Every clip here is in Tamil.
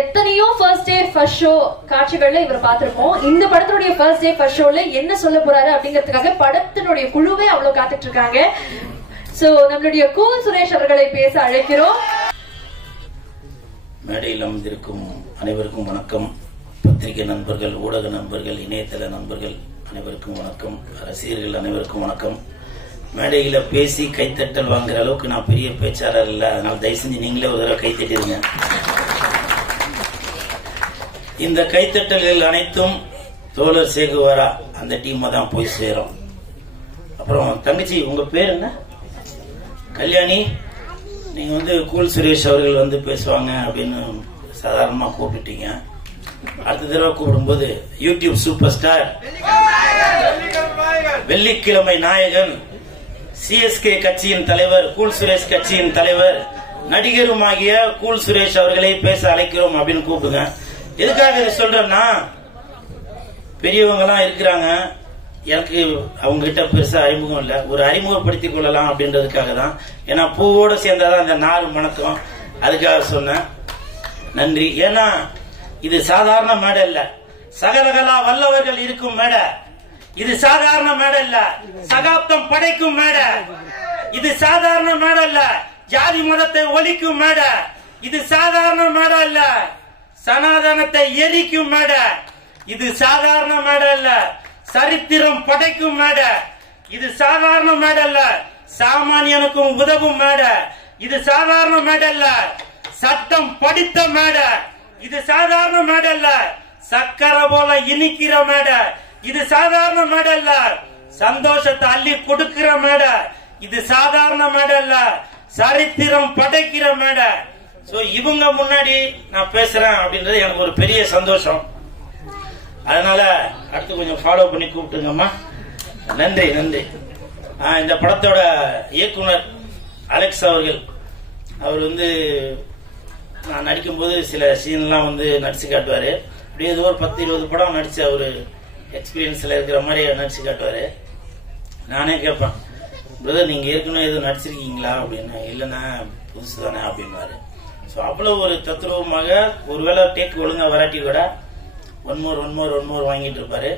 எத்தனையோ ஃபர்ஸ்ட் டே ஃபர்ஸ்ட் ஷோ காட்சிகள்ல இவர் பார்த்திருப்போம். இந்த படத்தினுடைய ஃபர்ஸ்ட் டே ஃபர்ஸ்ட் ஷோல என்ன சொல்ல போறாரு அப்படிங்கிறதுக்காக படத்தினுடைய குழுவே அவ்வளவு காத்துட்டு இருக்காங்க. சோ நம்மளுடைய கூல் சுரேஷ் அவர்களை பேச அழைக்கிறோம். மேடையில் அமர்ந்திருக்கும் அனைவருக்கும் வணக்கம். பத்திரிகை நண்பர்கள், ஊடக நண்பர்கள், இணையதள நண்பர்கள் அனைவருக்கும் வணக்கம். ரசிகர்கள் அனைவருக்கும் வணக்கம். மேடையில பேசி கைத்தட்டல் வாங்குற அளவுக்கு நான் பெரிய பேச்சாளர் இல்லை, அதனால தயவு செஞ்சு நீங்களே ஒரு தடவை கைத்தட்டிருங்க. இந்த கைத்தட்டல்கள் அனைத்தும் தோழர் சேகுவாரா அந்த டீம் தான் போய் சேரும். அப்புறம் தங்கச்சி, உங்க பேர் என்ன? கல்யாணி. நீங்க கூல் சுரேஷ் அவர்கள் பேசுவாங்க அப்படின்னு சாதாரணமா கூப்பிட்டீங்க. அடுத்த தடவை கூப்பிடும்போது யூடியூப் சூப்பர் ஸ்டார், வெள்ளிக்கிழமை நாயகன், சிஎஸ்கே கட்சியின் தலைவர், கூல் சுரேஷ் கட்சியின் தலைவர், நடிகருமாகிய கூல் சுரேஷ் அவர்களை பேச அழைக்கிறோம் அப்படின்னு கூப்பிடுங்க. எதுக்காக இதை சொல்றேன்னா, பெரியவங்க எல்லாம் இருக்கிறாங்க, எனக்கு அவங்க கிட்ட பெருசா அறிமுகம் இல்ல, ஒரு அறிமுகப்படுத்திக் கொள்ளலாம் அப்படின்றதுக்காக தான். ஏன்னா பூவோட சேர்ந்தாதான் அந்த நார் மணக்கம், அதுக்காக சொன்னேன். நன்றி. ஏன்னா இது சாதாரண மேடை இல்ல, சகலகலா வல்லவர்கள் இருக்கும் மேடை. இது சாதாரண மேடை இல்ல, சகாப்தம் படைக்கும் மேடை. இது சாதாரண மேடை இல்ல, ஜாதி மதத்தை ஒழிக்கும் மேடை. இது சாதாரண மேடை இல்ல, சனாதனத்தை எரிக்கும் மேடை. இது சாதாரண மேடை இல்ல, சரித்திரம் படைக்கும் மேடை. இது சாதாரண மேடை இல்ல, சாமானியனுக்கும் உதவும் மேடை. இது சாதாரண மேடை இல்ல, சட்டம் படித்த மேடை. இது சாதாரண மேடை இல்ல, சக்கரை போல இனிக்கிற மேடை. இது சாதாரண மேடை இல்ல, சந்தோஷத்தை அள்ளி கொடுக்கிற மேடை. இது சாதாரண மேடை இல்ல, சரித்திரம் படைக்கிற மேடை. சோ இவங்க முன்னாடி நான் பேசுறேன் அப்படின்றது எனக்கு ஒரு பெரிய சந்தோஷம். அதனால அடுத்து கொஞ்சம் ஃபாலோ பண்ணி கூப்பிட்டுங்கம்மா. நன்றி நன்றி. இந்த படத்தோட இயக்குனர் அலெக்ஸ் அவர்கள், அவர் நான் நடிக்கும் போது சில சீன்லாம் நடிச்சு காட்டுவாரு. அப்படியே ஏதோ ஒரு 10-20 படம் நடிச்சு அவரு எக்ஸ்பீரியன்ஸ்ல இருக்கிற மாதிரி நடிச்சு காட்டுவாரு. நானே கேட்பேன், பிரதர் நீங்க ஏற்கனவே எதுவும் நடிச்சிருக்கீங்களா அப்படின்னு. இல்லைன்னா புதுசு தானே அப்படின்னாரு. ஸோ அவ்வளவு ஒரு தத்ரூபமாக, ஒருவேளை டேக் ஒழுங்கா வராட்டி கூட ஒன் மோர் வாங்கிட்டு இருப்பாரு.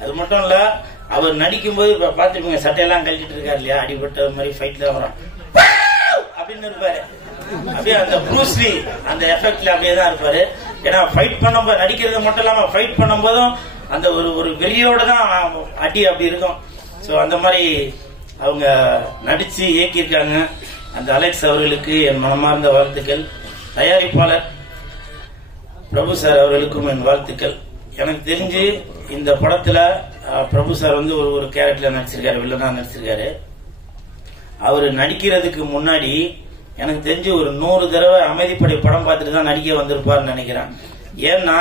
அது மட்டும் இல்ல, அவர் நடிக்கும் போது பாத்துருப்பீங்க, சட்டையெல்லாம் கழட்டிட்டு இருக்காரு இல்லையா, அடிபட்ட மாதிரி ஃபைட்ல வரும் அப்படின்னு இருப்பாரு. அப்படியே அந்த ப்ரூஸ்லி அந்த எஃபெக்ட்ல அப்படியே தான் இருப்பாரு. ஏன்னா ஃபைட் பண்ணும்போது, நடிக்கிறது மட்டும் இல்லாம ஃபைட் பண்ணும் போதும் அந்த ஒரு வெறியோட தான் அடி அப்படி இருக்கும். ஸோ அந்த மாதிரி அவங்க நடிச்சு இயக்கியிருக்காங்க. அந்த அலெக்ஸ் அவர்களுக்கு என் மனமார்ந்த வாழ்த்துக்கள். தயாரிப்பாளர் பிரபு சார் அவர்களுக்கும் என் வாழ்த்துக்கள். எனக்கு தெரிஞ்சு இந்த படத்துல பிரபு சார் ஒரு கேரக்டர்ல நடிச்சிருக்காரு, வில்லனா நடிச்சிருக்காரு. அவரு நடிக்கிறதுக்கு முன்னாடி எனக்கு தெரிஞ்சு ஒரு 100 தடவை அமைதிப்படை படம் பார்த்துட்டு தான் நடிக்க வந்திருப்பாருன்னு நினைக்கிறேன். ஏன்னா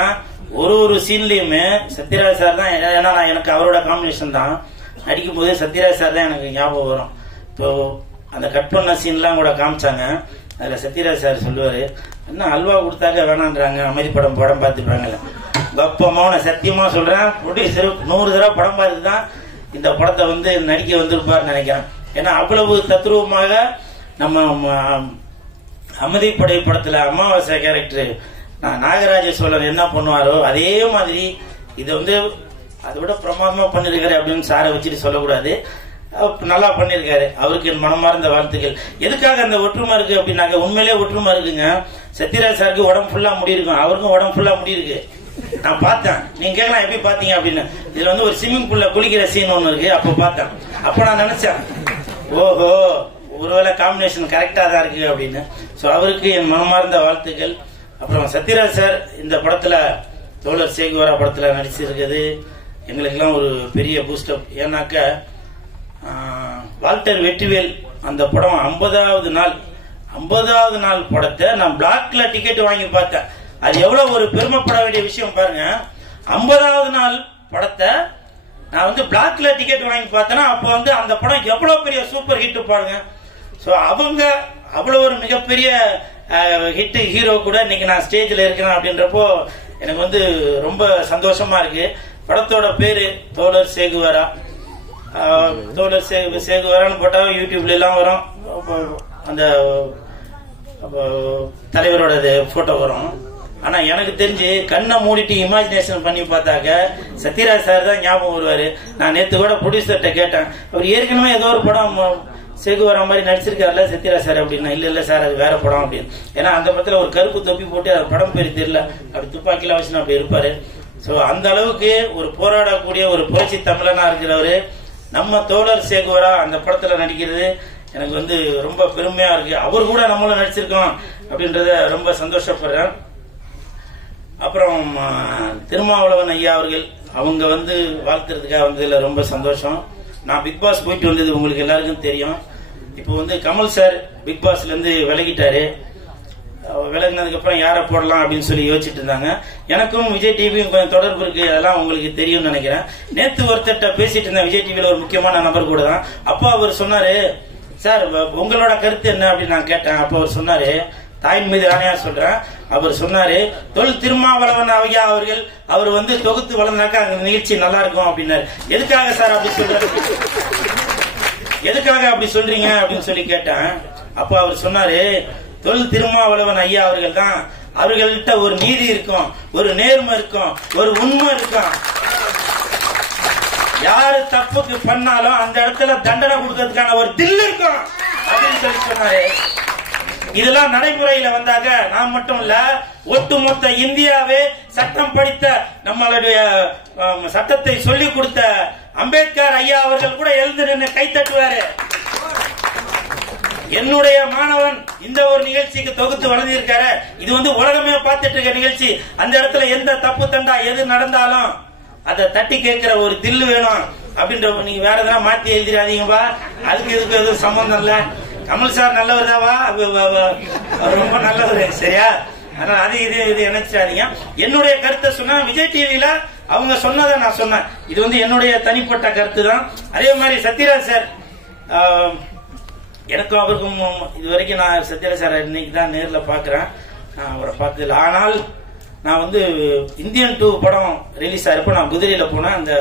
ஒரு சீன்லயுமே சத்யராஜ் சார் தான். ஏன்னா எனக்கு அவரோட காம்பினேஷன் தான். நடிக்கும் போதே சத்யராஜ் சார் தான் எனக்கு ஞாபகம் வரும். இப்போ அந்த கட் பண்ண சீன்லாம் கூட காமிச்சாங்க. அதுல சத்யராஜ் சார் சொல்லுவாரு, என்ன அல்வா கொடுத்தாக்க வேணான்றாங்க, அமைதி படம் பார்த்துப்பாங்கல்ல. கப்பமான சத்தியமா சொல்றேன், ப்ரொடியூசர் 100 தடவை படம் பார்த்து தான் இந்த படத்தை நடிக்க வந்திருப்பாருன்னு நினைக்கிறேன். ஏன்னா அவ்வளவு தத்ரூபமாக நம்ம அமைதிப்படை படத்துல அமாவாசை கேரக்டர் நாகராஜ சோழன் என்ன பண்ணுவாரோ அதே மாதிரி இதை அதை விட பிரமாதமா பண்ணிருக்காரு அப்படின்னு சாரை வச்சுட்டு சொல்லக்கூடாது. நல்லா பண்ணிருக்காரு. அவருக்கு என் மனமார்ந்த வாழ்த்துக்கள். எதுக்காக அந்த ஒற்றுமை இருக்கு அப்படின்னாக்க, உண்மையிலே ஒற்றுமை இருக்குங்க. சத்யராஜ் சாருக்கு உடம்பு ஃபுல்லா முடி இருக்கும், அவருக்கும் உடம்பு ஃபுல்லா முடி இருக்கு. நான் பார்த்தேன். நீங்க கேட்கலாம் எப்படி பாத்தீங்க அப்படின்னு. இதுல ஒரு ஸ்விம்மிங் பூல்ல குளிக்கிற சீன் ஒண்ணு இருக்கு, அப்ப பார்த்தேன். அப்ப நான் நினைச்சேன், ஓஹோ ஒருவேளை காம்பினேஷன் கரெக்டா தான் இருக்கு அப்படின்னு. சோ அவருக்கு என் மனமார்ந்த வாழ்த்துக்கள். அப்புறம் சத்யராஜ் சார் இந்த படத்துல, தோழர் சேகுவாரா படத்துல நடிச்சிருக்கிறது எங்களுக்கு எல்லாம் ஒரு பெரிய பூஸ்டப். ஏன்னாக்க வால்டர் வெற்றிவேல் அந்த படம் 50வது நாள் படத்தை நான் பிளாக்ல டிக்கெட் வாங்கி பார்த்தேன். அது எவ்வளவு ஒரு பெருமைப்பட வேண்டிய விஷயம் பாருங்க. 50வது நாள் படத்தை நான் பிளாக்ல டிக்கெட் வாங்கி பார்த்தேன்னா, அப்போ அந்த படம் எவ்வளவு பெரிய சூப்பர் ஹிட் பாருங்க. சோ அவங்க அவ்வளவு ஒரு மிகப்பெரிய ஹிட் ஹீரோ கூட இன்னைக்கு நான் ஸ்டேஜ்ல இருக்கிறேன் அப்படின்றப்போ எனக்கு ரொம்ப சந்தோஷமா இருக்கு. படத்தோட பேரு தோழர் சேகுவாரா. தோழர் சேகுவாரான்னு போட்டா யூடியூப்ல எல்லாம் வரும். அந்த தலைவரோட போட்டோ வரும். ஆனா எனக்கு தெரிஞ்சு கண்ணை மூடிட்டு இமேஜினேஷன் பண்ணி பார்த்தாக்க சத்யராஜ் சார் தான் ஞாபகம் வருவாரு. நான் நேத்து கூட ப்ரொடியூசர்கிட்ட கேட்டேன், அவர் ஏற்கனவே ஏதோ ஒரு படம் சேகு வர மாதிரி நடிச்சிருக்காருல சத்யராஜ் சார் அப்படின்னா, இல்ல சார் அது வேற படம் அப்படின்னு. ஏன்னா அந்த படத்துல ஒரு கருப்பு தொப்பி போட்டு அது படம் பேரு தெரியல, அப்படி துப்பாக்கில வச்சு அப்படி இருப்பாரு. சோ அந்த அளவுக்கு ஒரு போராடக்கூடிய ஒரு புரட்சி தமிழனா இருக்கிறவரு நம்ம தோழர் சேகுவரா அந்த படத்துல நடிக்கிறது எனக்கு வந்து ரொம்ப பெருமையா இருக்கு. அவர் கூட நம்மளும் நடிச்சிருக்கோம் அப்படின்றத ரொம்ப சந்தோஷப்படுறேன். அப்புறம் திருமாவளவன் ஐயா அவர்கள் அவங்க வந்து வாழ்த்துறதுக்காக வந்ததுல ரொம்ப சந்தோஷம். நான் பிக் பாஸ் போயிட்டு வந்தது உங்களுக்கு எல்லாருக்கும் தெரியும். இப்போ வந்து கமல் சார் பிக் பாஸ்ல இருந்து விலகிட்டாரு. விலகினதுக்கு அப்புறம் யாரை போடலாம் அப்படின்னு சொல்லி யோசிச்சுட்டு இருந்தாங்க. எனக்கும் விஜய் டிவியும் கொஞ்சம் தொடர்பு இருக்கு, அதெல்லாம் உங்களுக்கு தெரியும்னு நினைக்கிறேன். நேத்து ஒருத்தட்ட பேசிட்டு இருந்தேன், விஜய் டிவியில ஒரு முக்கியமான நபர் கூட தான். அப்போ அவர் சொன்னாரு, சார் உங்களோட கருத்து என்ன அப்படின்னு நான் கேட்டேன். அப்போ அவர் சொன்னாரு, தாயின் மீது ஆணையா சொல்றேன், அவர் சொன்னாரு, தொல் திருமாவளவன் ஐயா அவர்கள் அவர் வந்து தொகுத்து வளர்ந்தாக்கா அந்த நிகழ்ச்சி நல்லா இருக்கும் அப்படின்னாரு. எதுக்காக சார் அப்படி சொல்றாரு, எதுக்காக அப்படி சொல்றீங்க அப்படின்னு சொல்லி கேட்டேன். அப்ப அவர் சொன்னாரு, தொல் திருமாவளவன் ஐயா அவர்கள் தான், அவர்கள்ட்ட ஒரு நீதி இருக்கும், ஒரு நேர்மை இருக்கும், ஒரு உண்மை இருக்கும். யாரு தப்புக்கு பண்ணாலும் அந்த இடத்துல தண்டனை கொடுக்கறதுக்கான ஒரு தில் இருக்கும் அப்படின்னு சொல்லி சொன்னாரு. இதெல்லாம் நடைமுறையில வந்தாங்க நான் மட்டும் இல்ல, ஒட்டுமொத்த இந்தியாவே சட்டம் படித்த நம்மளுடைய சட்டத்தை சொல்லிக் கொடுத்த அம்பேத்கர் ஐயா அவர்கள் கூட எழுந்து நின்று கை தட்டுவாரு. என்னுடைய மாணவன் இந்த ஒரு நிகழ்ச்சிக்கு தொகுத்து வளர்ந்திருக்காரு. இது வந்து உலகமே பார்த்துட்டு இருக்க நிகழ்ச்சி. அந்த இடத்துல எந்த தப்பு தண்டா எது நடந்தாலும் அதை தட்டி கேட்கிற ஒரு தில்லு வேணும் அப்படின்ற. நீங்க வேற எதனா மாத்தி எழுதிடாதீங்கப்பா, அதுக்கு இதுக்கு எதுவும் சம்பந்தம் இல்ல. கமல் சார் நல்லவர் தாவா, ரொம்ப நல்லவர், சரியா? அதனால அது இது நினைச்சாதீங்க. என்னுடைய கருத்தை சொன்னா விஜய் டிவியில அவங்க சொன்னதை நான் சொன்னேன். இது வந்து என்னுடைய தனிப்பட்ட கருத்து தான். அதே மாதிரி சத்யராஜ் சார், எனக்கும் அவருக்கும் இது வரைக்கும் நான் சத்யராஜ் சார் இன்னைக்கு தான் நேர்ல பாக்குறேன், அவரை பார்த்ததில்லை. ஆனால் நான் வந்து இந்தியன் 2 படம் ரிலீஸ் ஆயிருப்ப நான் குதிரையில போனேன். அந்த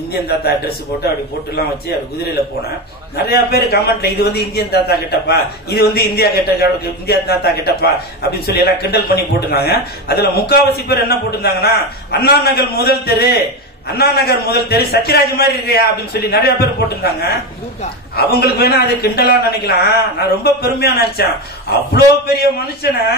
இந்தியன் தாத்தா அட்ரஸ் போட்டு அப்படி போட்டு எல்லாம் வச்சு அப்படி குதிரையில போனேன். நிறைய பேர் கமெண்ட்ல இது வந்து இந்தியன் தாத்தா கிட்டப்பா, இது வந்து இந்தியா தாத்தா கிட்டப்பா அப்படின்னு சொல்லி எல்லாம் கிண்டல் பண்ணி போட்டுருந்தாங்க. அதுல முக்காவாசி பேர் என்ன போட்டிருந்தாங்கன்னா, அண்ணா நகர் முதல் தெரு சத்யராஜ் மாதிரி இருக்கியா அப்படின்னு சொல்லி நிறைய பேர் போட்டிருந்தாங்க. அவங்களுக்கு வேணா அது கிண்டலா நினைக்கலாம், நான் ரொம்ப பெருமையா நினைச்சேன். அவ்வளோ பெரிய மனுஷனை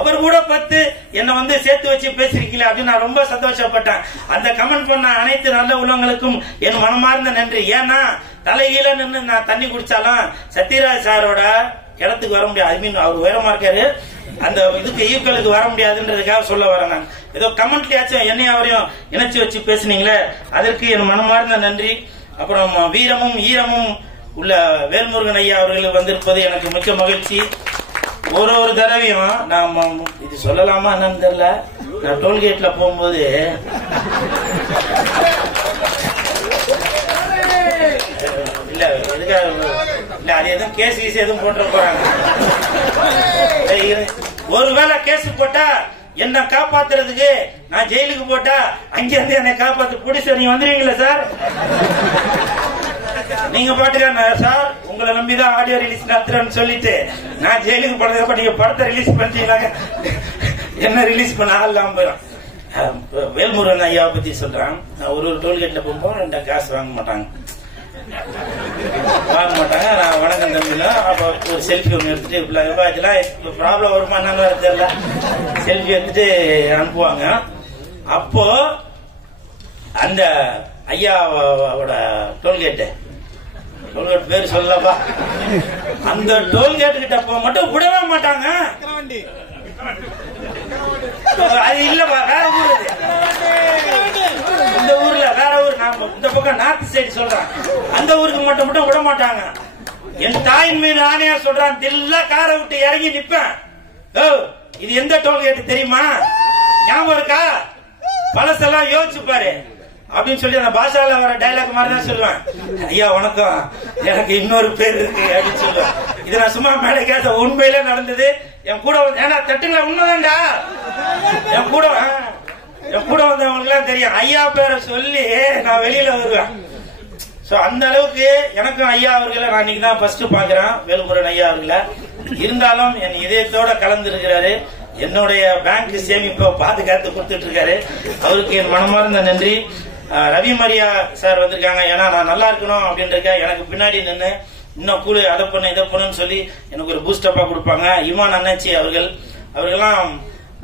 அவர் கூட பார்த்து என்ன வந்து சேர்த்து வச்சு பேசிருக்கீங்களே அப்படின்னு நான் ரொம்ப சந்தோஷப்பட்டேன். அந்த கமெண்ட் பண்ண அனைத்து நல்ல உள்ளவங்களுக்கும் என் மனமார்ந்த நன்றி. ஏன்னா தலைகீழ நின்று நான் தண்ணி குடிச்சாலும் சத்யராஜ் சாரோட இடத்துக்கு வர முடியாது. ஐ மீன் அவர் உயரமா இருக்காரு, அந்த இதுக்கு ஈக்குவலுக்கு வர முடியாதுன்றதுக்காக சொல்ல வரேன். நான் ஏதோ கமெண்ட்லயாச்சும் என்னையும் அவரையும் இணைச்சு வச்சு பேசுனீங்களே, அதற்கு என் மனமார்ந்த நன்றி. அப்புறம் வீரமும் ஈரமும் உள்ள வேல்முருகன் ஐயா அவர்கள் வந்திருப்பது எனக்கு மிக்க மகிழ்ச்சி. ஒரு தடவையும் நான் இது சொல்லலாமா என்னன்னு தெரியல, நான் டோல்கேட்ல போகும்போது இல்ல எதுக்காக இல்ல அது எதுவும் கேஸ் கீஸ் எதுவும் போட்டு போறாங்க. ஒருவேளை கேஸ் போட்டா என்ன காப்பாத்துறதுக்கு நான் ஜெயிலுக்கு போட்டா அங்க இருந்து என்னை காப்பாத்து புடிச்சு நீங்க வந்துருவீங்களா சார்? நீங்க பாட்டுக்க சார் உங்களை நம்பிதான் ஆடியோ ரிலீஸ் நடத்துறேன்னு சொல்லிட்டு நான் ஜெயிலுக்கு போனதுக்கு நீங்க படத்தை ரிலீஸ் பண்ணிட்டீங்க, என்ன ரிலீஸ் பண்ண ஆள் இல்லாம போயிடும். வேல்முருகன் ஐயாவை பத்தி சொல்றான். ஒரு டோல்கேட்ல போகும்போது 2 காசு வாங்க மாட்டாங்க. நான் வணக்கம் தம்பில அப்ப ஒரு செல்ஃபி ஒன்று எடுத்துட்டு இதெல்லாம் ப்ராப்ளம் வருமா என்னன்னு தெரியல, செல்ஃபி எடுத்துட்டு அனுப்புவாங்க. அப்போ அந்த ஐயாவோட டோல்கேட் பேர் சொல்லப்பா, அந்த டோல்கேட் கிட்ட போக மட்டும் விடவே மாட்டாங்க. அது இல்லப்பா, வேற ஊர், இந்த ஊர்ல வேற ஊர், நான் இந்த பக்கம் நார்த் சைடு சொல்றேன், அந்த ஊருக்கு மட்டும் விட மாட்டாங்க. என் தாயின் மீது ஆணையா சொல்றான், தில்லா காரை விட்டு இறங்கி நிப்பேன். இது எந்த டோல்கேட் தெரியுமா, ஞாபகம் இருக்கா, பழசெல்லாம் யோசிச்சு பாரு அப்படின்னு சொல்லி அந்த பாஷால வர டைலாக் மாதிரி தான் சொல்லுவேன். ஐயா வணக்கம், எனக்கு இன்னொரு பேர் இருக்கு அப்படின்னு சொல்லுவேன். இது நான் சும்மா மேலே கேட்ட, உண்மையில நடந்தது. என் கூட ஏன்னா தட்டுங்கள உண்மைதான்டா, என் கூட வந்தவங்களுக்கு எல்லாம் தெரியும். ஐயா பேரை சொல்லி நான் வெளியில வருவேன். சோ அந்த அளவுக்கு எனக்கும் ஐயா அவர்களை நான் இன்னைக்கு தான் ஃபர்ஸ்ட் பாக்குறேன், வேல்முருகன் ஐயா அவர்களை. இருந்தாலும் என் இதயத்தோட கலந்து இருக்கிறாரு. என்னுடைய பேங்க் சேமிப்பை பாதுகாத்து கொடுத்துட்டு இருக்காரு. அவருக்கு என் மனமார்ந்த நன்றி. ரவி மரியா சார் வந்திருக்காங்க. ஏன்னா நான் நல்லா இருக்கணும் அப்படின்றக்க எனக்கு பின்னாடி நின்று இன்னும் கூட அதை பண்ணு இதை பண்ணுன்னு சொல்லி எனக்கு ஒரு பூஸ்டப்பா கொடுப்பாங்க. இமான் அண்ணாச்சி அவர்கள்லாம்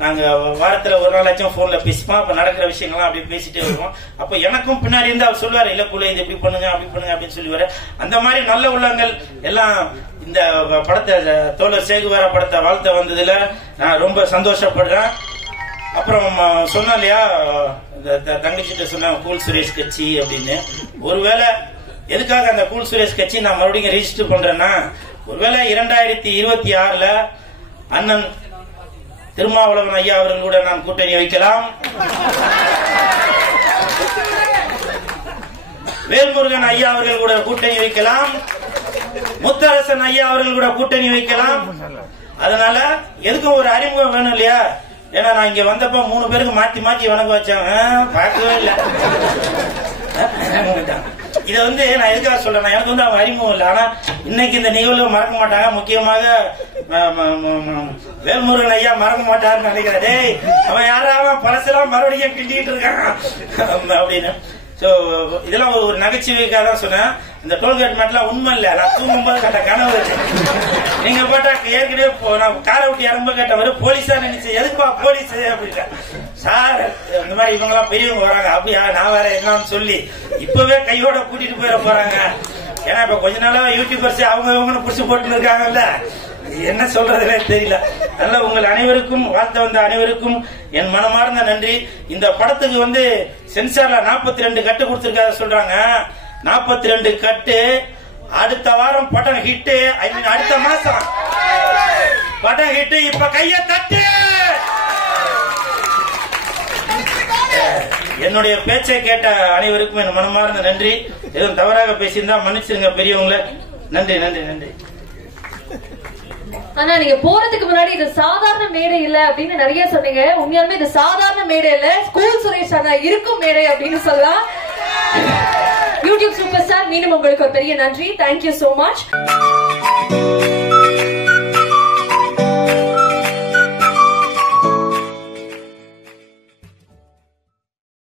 நாங்க வாரத்துல ஒரு நாளாச்சும் போன்ல பேசிப்போம். அப்ப நடக்கிற விஷயங்கள்லாம் அப்படி பேசிட்டே வருவோம். அப்ப எனக்கும் பின்னாடி இருந்து அவர் சொல்லுவாரு, இல்ல கூட இது இப்படி பண்ணுங்க அப்படி பண்ணுங்க அப்படின்னு சொல்லுவாரு. அந்த மாதிரி நல்ல உள்ளங்கள் எல்லாம் இந்த படத்தை தோழர் சேகுவாரா படத்தை வாழ்த்த வந்ததுல நான் ரொம்ப சந்தோஷப்படுறேன். அப்புறம் சொன்னா இல்லையா தங்கச்சிட்ட சொன்ன கூல் சுரேஷ் கட்சி அப்படின்னு. ஒருவேளை எதுக்காக அந்த கூல் சுரேஷ் கட்சி நான் மறுபடியும் ரெஜிஸ்டர் பண்றேன்னா, ஒருவேளை 2026 அண்ணன் திருமாவளவன் ஐயா அவர்கள் கூட நான் கூட்டணி வைக்கலாம், வேல்முருகன் ஐயா அவர்கள் கூட கூட்டணி வைக்கலாம், முத்தரசன் ஐயா அவர்கள் கூட கூட்டணி வைக்கலாம். அதனால எதுக்கும் ஒரு அறிமுகம் வேணும் இல்லையா? ஏன்னா நான் இங்க வந்தப்ப 3 பேருக்கு மாத்தி மாத்தி வணக்கம் வச்சாங்க, பார்க்கவே இல்லை. இத நான் எதுக்காக சொல்றேன், எனக்கு அவங்க அறிமுகம் இல்லை. ஆனா இன்னைக்கு இந்த நிகழ்வு மறக்க மாட்டாங்க. முக்கியமாக வேல்முருகன் ஐயா மறக்க மாட்டாருன்னு நினைக்கிறேன். டேய் அவன் யாராவது பழசெல்லாம் மறுபடியும் கிண்டிட்டு இருக்கான் அப்படின்னு. சோ இதெல்லாம் ஒரு நகைச்சுவைக்காக தான் சொன்னேன். இந்த டோல்கேட் மேட்லாம் உண்மை இல்ல, நான் தூங்கும்போது கேட்ட கனவு. நீங்க போட்டா ஏற்கனவே நான் காரை விட்டு இறங்க கேட்டவரு போலீஸா நினைச்சு, எதுக்குப்பா போலீஸ் அப்படின்னா, சார் இந்த மாதிரி இவங்க எல்லாம் பெரியவங்க வராங்க. அப்படியா, நான் வேற என்னன்னு சொல்லி இப்பவே கையோட கூட்டிட்டு போயிட போறாங்க. ஏன்னா இப்ப கொஞ்ச நாளா யூடியூபர்ஸ் அவங்க புடிச்சு போட்டு இருக்காங்கல்ல, என்ன சொல்றதுனே தெரியல. அதனால உங்கள் அனைவருக்கும், வாழ்த்த வந்த அனைவருக்கும் என் மனமார்ந்த நன்றி. இந்த படத்துக்கு சென்சார்ல 42 கட்டு கொடுத்திருக்காத சொல்றாங்க. 42 கட்டு. அடுத்த வாரம் படம் ஹிட். அடுத்த மாசம் படம் ஹிட். இப்ப கைய தட்டு. என்னுடைய பேச்சை கேட்ட அனைவருக்கும் என் மனமார்ந்த நன்றி. எதுவும் தவறாக பேசியிருந்தா மன்னிச்சிருங்க பெரியவங்கள. நன்றி நன்றி நன்றி. ஆனா நீங்க போறதுக்கு முன்னாடி இது சாதாரண மேடை இல்ல அப்படின்னு நிறைய சொன்னீங்க. உண்மையாலுமே இது சாதாரண மேடை இல்ல, ஸ்கூல் சுரேஷ் அண்ணா இருக்கும் மேடை அப்படின்னு சொல்லலாம். யூடியூப் சூப்பர் ஸ்டார், மீண்டும் உங்களுக்கு ஒரு பெரிய நன்றி. Thank you so much.